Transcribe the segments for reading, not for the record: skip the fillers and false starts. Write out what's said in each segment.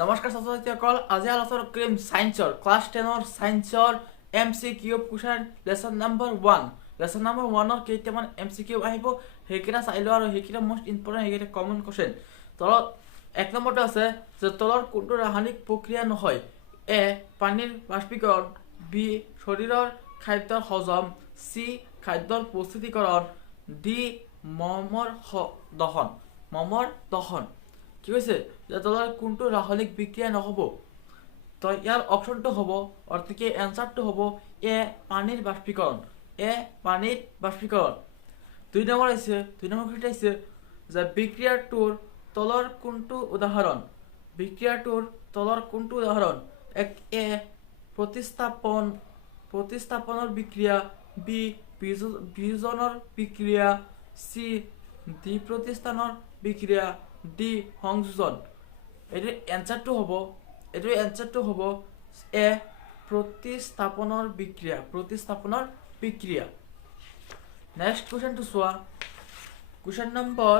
নমস্কাৰ ছাত্ৰ-ছাত্ৰীসকল, আজি আলোচনা কৰিম সায়েন্সৰ ক্লাছ 10ৰ সায়েন্সৰ MCQ question lesson number 1। Lesson number 1ৰ কেইটামান MCQ আহিব, সেইকেইটা চাই লোৱা আৰু সেইকেইটা মোষ্ট ইম্পৰ্টেণ্ট, সেইকেইটা কমন কুৱেশ্যন। তলত এক নম্বৰটো আছে যে তলৰ কোনটো ৰাসায়নিক প্ৰক্ৰিয়া নহয়? এ পানীৰ বাষ্পীকৰণ, বি শৰীৰৰ খাদ্যৰ হজম, চি খাদ্যৰ প্ৰস্তুতিকৰণ, ডি মমৰ দহন। কি কৈছে যে তলৰ কোনটো ৰাসায়নিক বিক্ৰিয়া নহব? তো ইয়াৰ অপশনটো হ'ব অৰ্থাৎ এনসাৰটো হ'ব এ পানীৰ বাষ্পীকৰণ। দুই নম্বৰ হৈছে যে বিক্ৰিয়াটোৰ তলৰ কোনটো উদাহৰণ? এক এ প্ৰতিস্থাপনৰ বিক্ৰিয়া, বি বিয়োজনৰ বিক্ৰিয়া, চি দ্বিপ্ৰতিস্থানৰ বিক্ৰিয়া, ডি সংযোজন। এটিৰ এনসাৰটো হব এ প্ৰতিস্থাপনৰ বিক্ৰিয়া। নেক্সট কুৱেশ্যনটো চোৱা, কুৱেশ্যন নম্বৰ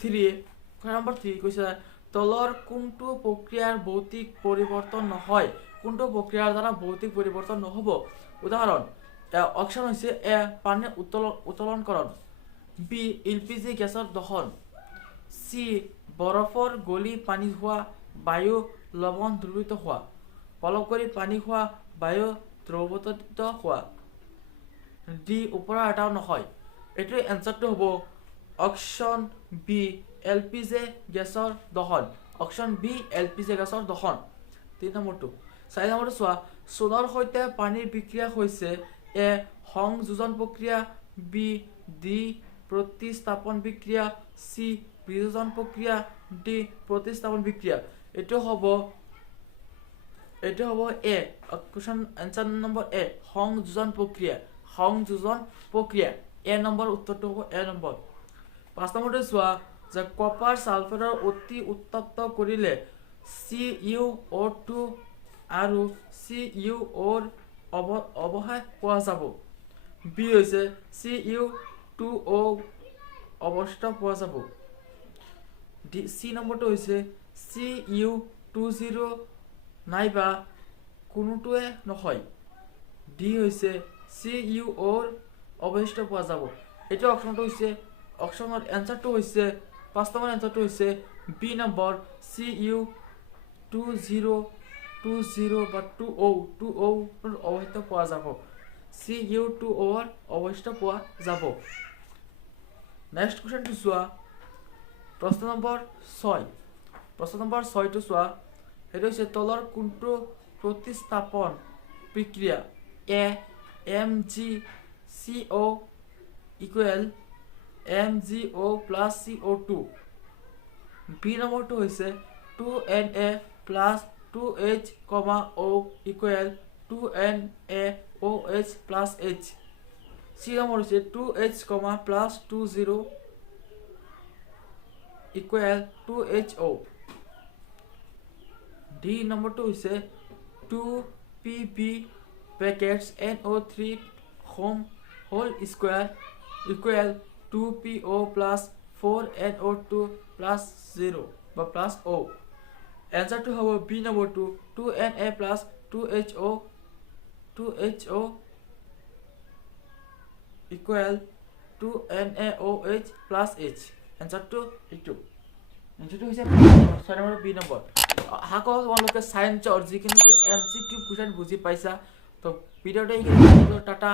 3 কৈছে তলৰ কোনটো প্ৰক্ৰিয়াৰ ভৌতিক পৰিৱৰ্তন নহয়? কোনটো প্ৰক্ৰিয়াৰ দ্বাৰা ভৌতিক পৰিৱৰ্তন নহব? উদাহৰণ অপশন হৈছে এ পানীৰ উত্তোলনকৰণ, বি LPG গেছৰ দহন, চি বৰফৰ গলি পানী হোৱা, বায়ু লৱণ দ্ৰৱীভূত হোৱা, পলক কৰি পানী হোৱা, বায়ু দ্ৰৱীভূত হোৱা, ডি ওপৰৰ এটাও নহয়। এইটোৰ এনসাৰটো হ'ব অপশন বি LPG গেছৰ দহন। 3 নম্বৰটো। 4 নম্বৰটো চোৱা, সোণৰ সৈতে পানীৰ বিক্ৰিয়া হৈছে এ সংযোজন প্ৰক্ৰিয়া, বি প্ৰতিস্থাপন বিক্ৰিয়া, সি বিয়োজন প্ৰক্ৰিয়া, ডি প্ৰতিস্থাপন বিক্ৰিয়া। এটো হব এ কোশ্চেন আনসাৰ নম্বৰ এ সংযোজন প্ৰক্ৰিয়া। এ নম্বৰ উত্তৰটো হ'ব এ নম্বৰ। 5 নম্বৰটো চোৱা যে কপাৰ সালফাৰৰ অতি উত্তপ্ত কৰিলে CuO2 আৰু CuOৰ অৱশেষ পোৱা যাব। বি হৈছে CuO2 অৱস্থা পোৱা যাব। সি নম্বৰটো হৈছে Cu20 নাইবা কোনোটোৱে নহয়। ডি হৈছে CuOৰ অৱশিষ্ট পোৱা যাব। এইটো অপশনৰ এনসাৰটো হৈছে 5 নম্বৰ এনসাৰটো হৈছে বি নম্বৰ Cu20 বা 2O অৱশিষ্ট পোৱা যাব। Cu2 অৱশিষ্ট পোৱা যাব। নেক্সট কুৱেশ্যনটো চোৱা, প্ৰশ্ন নম্বৰ 6। প্ৰশ্ন নম্বৰ 6টো চোৱা, সেইটো হৈছে তলৰ কোনটো প্ৰতিস্থাপন বিক্ৰিয়া? A MgCO equal MgO plus CO2, B নম্বৰটো হৈছে 2Na plus 2H, O equal 2NaOH plus H, C number হৈছে 2H, plus 20 equal 2HO, D নম্বৰটো হৈছে 2Pb brackets NO3 whole square equal 2PO plus 4NO2 plus 0 বা plus O। এনসাৰটো হ'ব B নম্বৰটো 2Na plus 2HO equal 2NaOH plus H। এনসাৰটো এইটো হৈছে 6 number B number. আশা কৰোঁ তোমালোকে সায়েন্সৰ যিখিনি MCQ কুৱেশ্যন বুজি পাইছা। তো ভিডিঅ'টো টাটা।